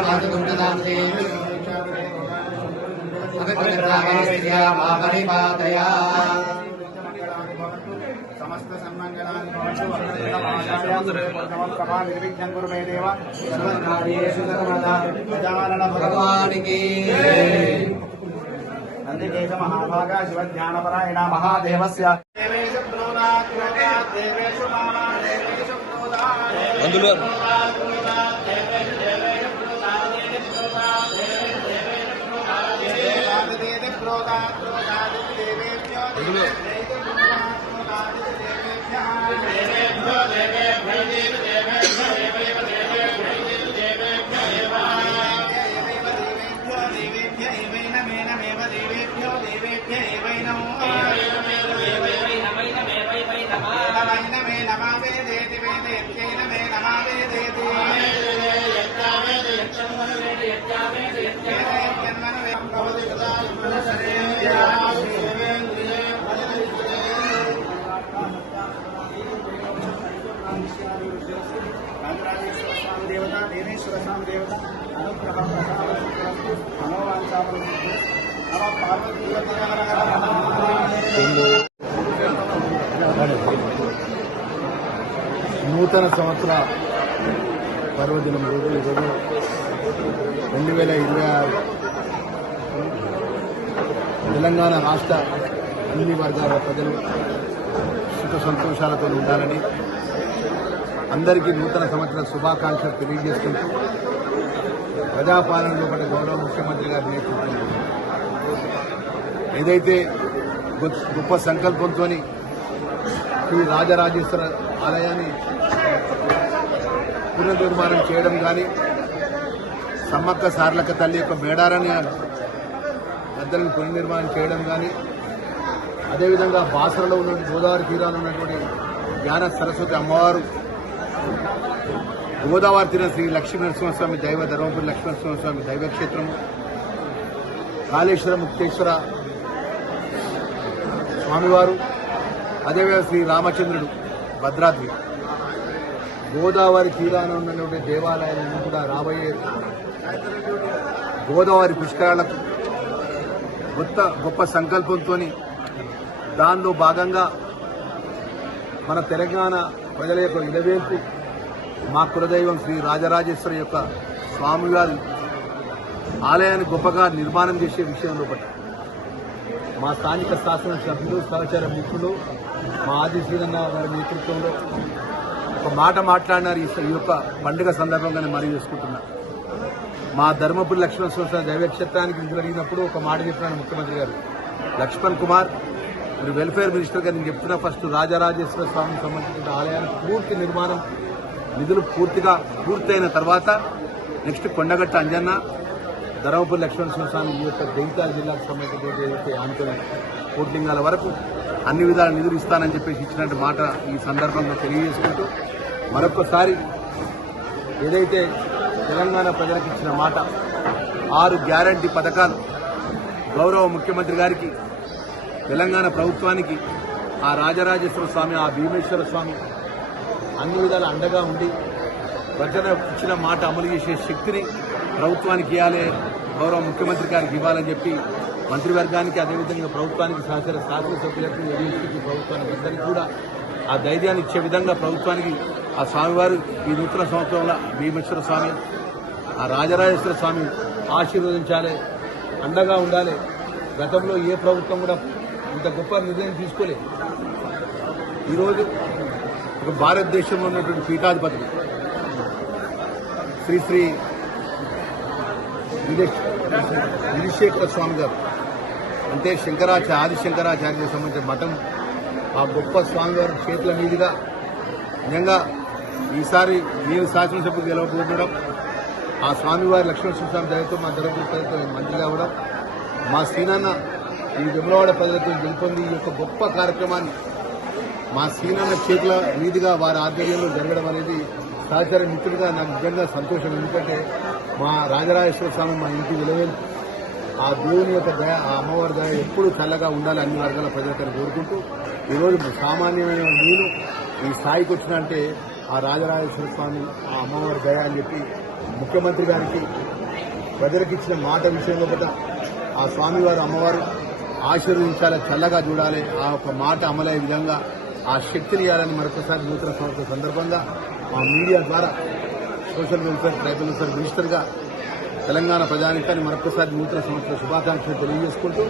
మాతృగుండదాంసి పవిత్రస్త్రియా మా పరిపాతయా సమస్త సన్మంగళాన్ని భవంతు సమస్తమా నిర్విఘ్నం కురు మే దేవ సర్వకార్యేషు సర్వదా గజానన 没有 స్వామి దేవత దేవేశ్వర స్వామి దేవత అనుగ్రహ ప్రసాద నూతన సంవత్సర పర్వదినం రోజు ఈరోజు రెండు వేల ఇరవై ఆరు. తెలంగాణ రాష్ట్ర అన్ని వర్గాల ప్రజలు సుఖ సంతోషాలతో ఉండాలని అందరికీ నూతన సంవత్సర శుభాకాంక్షలు తెలియజేసుకుంటూ ప్రజాపాలనలో పడే గౌరవ ముఖ్యమంత్రి గారి నేతృత్వంలో ఏదైతే గొప్ప- సంకల్పంతో శ్రీ రాజరాజేశ్వర ఆలయాన్ని పునర్నిర్మాణం చేయడం కానీ సమ్మక్క సార్లక తల్లి యొక్క మేడారాన్ని గద్దలను పునర్నిర్మాణం చేయడం కానీ అదేవిధంగా బాసరలో ఉన్న గోదావరి తీరాలు ఉన్నటువంటి జ్ఞాన సరస్వతి అమ్మవారు గోదావరి తిన శ్రీ లక్ష్మీనరసింహస్వామి దైవ ధర్మపురి లక్ష్మీనరసింహస్వామి దైవక్షేత్రము కాళేశ్వర ముక్తేశ్వర స్వామివారు అదేవిధంగా శ్రీ రామచంద్రుడు భద్రాద్రి. గోదావరి తీరాన ఉన్నటువంటి దేవాలయాలను కూడా రాబోయే గోదావరి పుష్కరాలకు గొప్ప గొప్ప సంకల్పంతో దానిలో భాగంగా మన తెలంగాణ ప్రజల యొక్క ఇలవేల్పు మా కులదైవం శ్రీ రాజరాజేశ్వరి యొక్క స్వామివారి ఆలయాన్ని గొప్పగా నిర్మాణం చేసే విషయంలో ఒకటి మా స్థానిక శాసన సభ్యులు సహచార మిత్రులు మా ఆది శ్రీరన్న గారి నేతృత్వంలో ఒక మాట మాట్లాడినారు ఈ యొక్క పండుగ సందర్భంగానే మరి చేసుకుంటున్నా. మా ధర్మపురి లక్ష్మణ సంవత్సరం దైవక్షేత్రానికి విధులు అడిగినప్పుడు ఒక మాట చెప్పినాను ముఖ్యమంత్రి గారు. లక్ష్మణ్ కుమార్ మీరు వెల్ఫేర్ మినిస్టర్గా నేను చెప్తున్నా ఫస్ట్ రాజరాజేశ్వర స్వామికి సంబంధించిన ఆలయానికి పూర్తి నిర్మాణం నిధులు పూర్తిగా పూర్తయిన తర్వాత నెక్స్ట్ కొండగట్ట అంజన్న ధర్మపురి లక్ష్మణ స్వామి ఈ యొక్క జగిత్యాల జిల్లాకు సంబంధించిన ఏదైతే ఆనుకున్న కోట్లింగాల వరకు అన్ని విధాల నిధులు ఇస్తానని చెప్పేసి ఇచ్చినట్టు మాట ఈ సందర్భంగా తెలియజేసుకుంటూ మరొకసారి ఏదైతే తెలంగాణ ప్రజలకు ఇచ్చిన మాట ఆరు గ్యారంటీ పథకాలు గౌరవ ముఖ్యమంత్రి గారికి తెలంగాణ ప్రభుత్వానికి ఆ రాజరాజేశ్వర స్వామి ఆ భీమేశ్వర స్వామి అన్ని విధాల అండగా ఉండి ప్రజల ఇచ్చిన మాట అమలు చేసే శక్తిని ప్రభుత్వానికి ఇవ్వాలి గౌరవ ముఖ్యమంత్రి గారికి ఇవ్వాలని చెప్పి మంత్రివర్గానికి అదేవిధంగా ప్రభుత్వానికి సహచర శాసనసభ్యులకు ఏడీసీకి ప్రభుత్వానికి అందరికీ కూడా ఆ ధైర్యాన్ని ఇచ్చే విధంగా ప్రభుత్వానికి ఆ స్వామివారు ఈ నూతన సంవత్సరంలో భీమేశ్వర స్వామి ఆ రాజరాజేశ్వర స్వామి ఆశీర్వదించాలి అండగా ఉండాలి. గతంలో ఏ ప్రభుత్వం కూడా ఇంత గొప్ప నిర్ణయం తీసుకోలేదు ఈరోజు ఒక భారతదేశంలో ఉన్నటువంటి పీఠాధిపతులు శ్రీ శ్రీ నిరుశేఖర స్వామి గారు. అంటే శంకరాచార్య ఆదిశంకరాచార్యకు సంబంధించిన మఠం. ఆ గొప్ప స్వామివారి చేతుల మీదుగా నిజంగా ఈసారి నేను శాసనసభ్యులు గెలవకపోవడం ఆ స్వామివారి లక్ష్మణ స్వామి దయతో మా ధర్మపురి ప్రజలతో నేను మంత్రి కావడం మా శ్రీనాన్న ఈ విమలవాడ ప్రజలతో గెలుపొంది ఈ యొక్క గొప్ప కార్యక్రమాన్ని మా సీనన్న చేతుల మీదుగా వారి ఆధ్వర్యంలో జరగడం అనేది సహచార మిత్రుడిగా నాకు నిజంగా సంతోషం. ఎందుకంటే మా రాజరాజేశ్వర స్వామి మా ఇంటి విలువలు ఆ దేవుని యొక్క దయ ఆ అమ్మవారి దయ ఎప్పుడూ చల్లగా ఉండాలి అన్ని వర్గాల ప్రజలకని కోరుకుంటూ ఈరోజు సామాన్యమైన నేను ఈ స్థాయికి వచ్చినంటే ఆ రాజరాజేశ్వర స్వామి ఆ అమ్మవారి దయ అని చెప్పి ముఖ్యమంత్రి గారికి ప్రజలకు ఇచ్చిన మాట విషయంలో కూడా ఆ స్వామివారు అమ్మవారు ఆశీర్వదించాలి చల్లగా చూడాలి. ఆ ఒక మాట అమలయ్యే విధంగా ఆ శక్తిని ఇవ్వాలని మరొకసారి నూతన సంవత్సరం సందర్భంగా మా మీడియా ద్వారా సోషల్ వెల్ఫేర్ ట్రైబల్ వెల్ఫేర్ మినిస్టర్గా తెలంగాణ ప్రజానికాన్ని మరొకసారి నూతన సంవత్సర శుభాకాంక్షలు తెలియజేసుకుంటూ